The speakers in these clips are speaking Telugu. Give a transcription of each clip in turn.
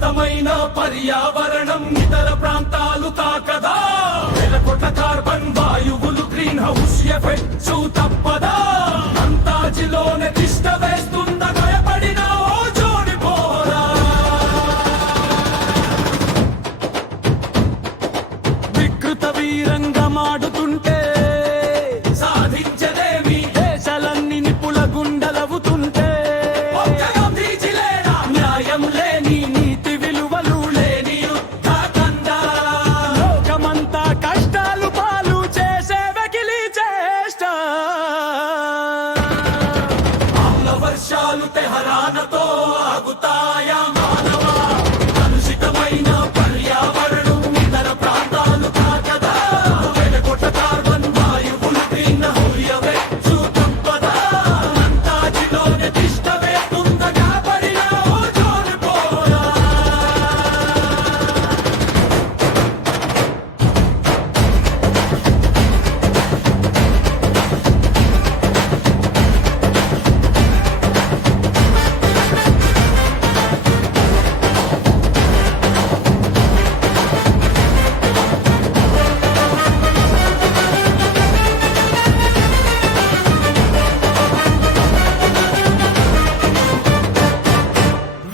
కలుషితమైన పర్యావరణం ఇతర ప్రాంతాలు తాకదా, వెలకొట్ల కార్బన్ వాయువులు గ్రీన్ హౌస్ ఎఫెక్ట్స్ తప్పదా, అంతాజిలోనే తిష్ట వేస్తున్న భయపడిన ఓజోన్ పొర. వికృత వీరంగా మాడుతుంటే సాధించదేమి, దేశాలన్నీ నిపుల గుండలవుతుంటే న్యాయం లేని నీతి విలువలు లేని యుద్ధకండా, లోకమంతా కష్టాలు పాలు చేసే వెకిలి చేష్ట. ఆమ్ల వర్షాలు తెహరానతో ఆగుతాయా మానవా, కలుషితమైన పర్యావరణం ఇతర ప్రాంతాలు తాకదా, వెలగొట్ట కార్బన్ వాయువులు గ్రీన్ హౌస్ ఎఫెక్ట్స్ తప్పదా, అంతాజిలోనే తిష్ట వేస్తుండగా పడిన ఓజోన్ పొర.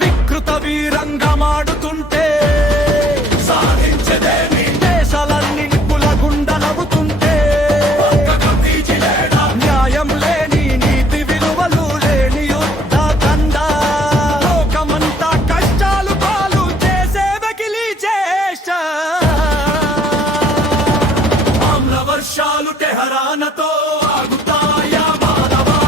వికృత వీరంగా మాడుతుంటే సాధించదేమి, దేశాలన్నీ నిప్పుల గుండలవుతుంటే న్యాయం లేని నీతి విలువలు లేని యుద్ధకండ, లోకమంతా కష్టాలు పాలు చేసే వెకిలి చేష్ట. ఆమ్ల వర్షాలు టెహరానతో ఆగుతాయా మానవా,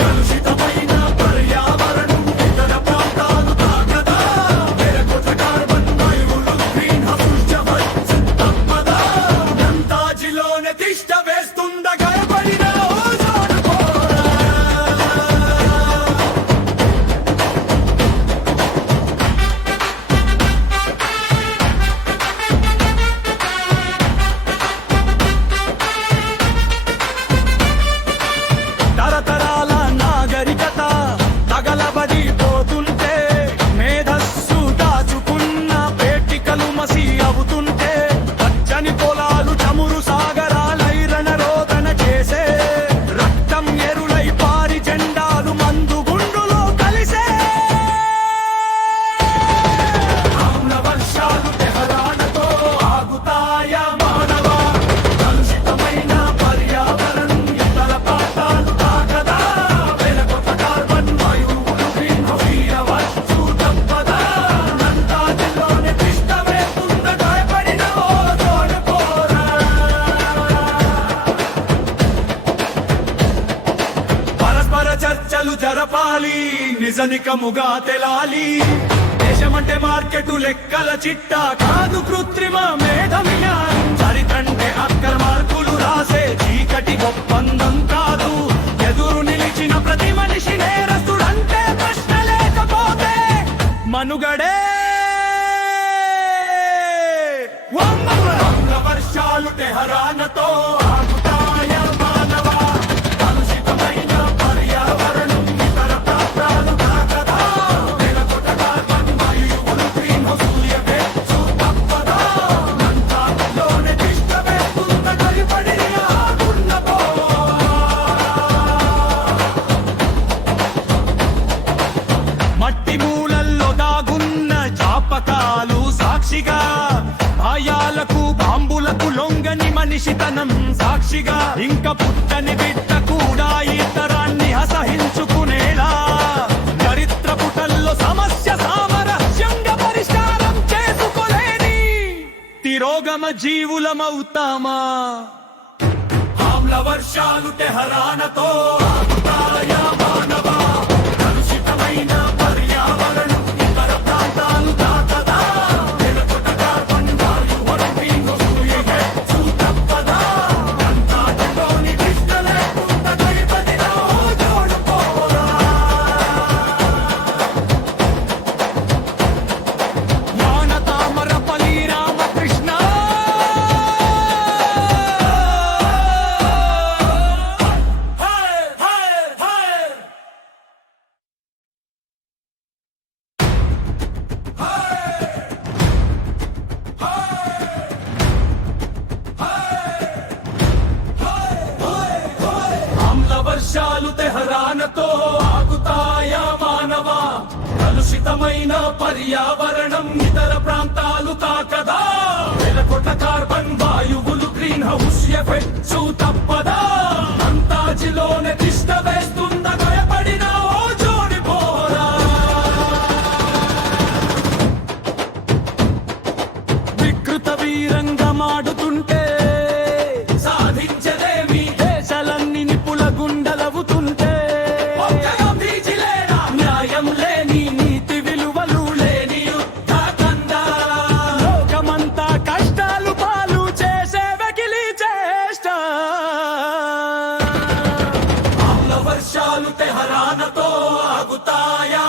కలుషితమైన పర్యావరణం ఇతర ప్రాంతాలు తాకదా, వెలగొట్ట కార్బన్ వాయువులు గ్రీన్ హౌస్ ఎఫెక్ట్స్ తప్పదా, అంతాజిలోనే తిష్ట వేస్తుండగా పడిన ఓజోన్ పొర. తరతరాల నాగరికత తగలబడిపోతుంటే, మేధస్సు దాచుకున్న పేటికలు మసి అవుతుంటే, పచ్చని పొలాలు చమురు సాగరాలైరణ రోదన చేసే, రక్తం ఎరులై పారి జెండాలు మందు గుండులో కలిసే. ఆమ్ల వర్షాలు తెహరానతో ఆగుతాయా మానవా, కలుషితమైన పర్యావరణం ఇతర ప్రాంతాలు తాకదా, వెలగొట్ట కార్బన్ వాయువులు గ్రీన్ హౌస్ ఎఫెక్ట్స్ తప్పదా, అంతాజిలోనే తిష్ట వేస్తుండగా పడిన ఓజోన్ పొర. పరస్పర చర్చలు జరపాలి, నిజనికముగా తెలాలి, దేశమంటే మార్కెటు లెక్కల చిట్టా కాదు కృత్రిమ మేధవిజ్ఞానం, చరిత్రంటే అక్రమార్కులు రాసే చీకటి ఒప్పందం కాదు, ఎదురు నిలిచిన ప్రతి మనిషి నేరస్తుడంటే ప్రశ్న లేకపోతే మనుగడే. ఆమ్ల వర్షాలు టెహరానతో ఆగుతాయా మానవా, కలుషితమైన పర్యావరణం ఇతర ప్రాంతాలు తాకదా, వెలగొట్ట కార్బన్ వాయువులు గ్రీన్ హౌస్ ఎఫెక్ట్స్ తప్పదా, అంతాజిలోనే తిష్ట వేస్తుండగా పడిన ఓజోన్ పొర. మట్టి మూలల్లో దాగున్న జాపకాలు సాక్షిగా, భయాలకు బాంబులకు లొంగని మనిషితనం సాక్షిగా, ఇంకా పుట్టని బిడ్డ కూడా ఈ తరాన్ని అసహించుకునేలా, చరిత్ర పుటల్లో సమస్య సామరస్యంగా పరిష్కారం చేసుకోలేని తిరోగమ జీవులమవుతామా. ఆమ్ల వర్షాలు టెహరానతో ఆగుతాయా మానవా, కలుషితమైన తెహరానతో ఆగుతాయా మానవా కలుషితమైన పర్యావరణం ఇతర ప్రాంతాలు తాకదా వేల కోట్ల కార్బన్ వాయువులు గ్రీన్ హౌస్ ఎఫెక్ట్స్ తప్పదా అంతాజీలోనే తిష్ట వేస్తున్న భయపడిన ఓజోన్ పొర వికృత వీరంగా మాడుతుంటే సాధించదేమి దేశాలన్నీ నిపుల గుండలవుతుంటే న్యాయం లేని నీతి విలువలు లేని యుద్ధకందా లోకమంతా కష్టాలు పాలు చేసే వెకిలి చేష్ట ఆమ్ల వర్షాలు తెహరానతో ఆగుతాయా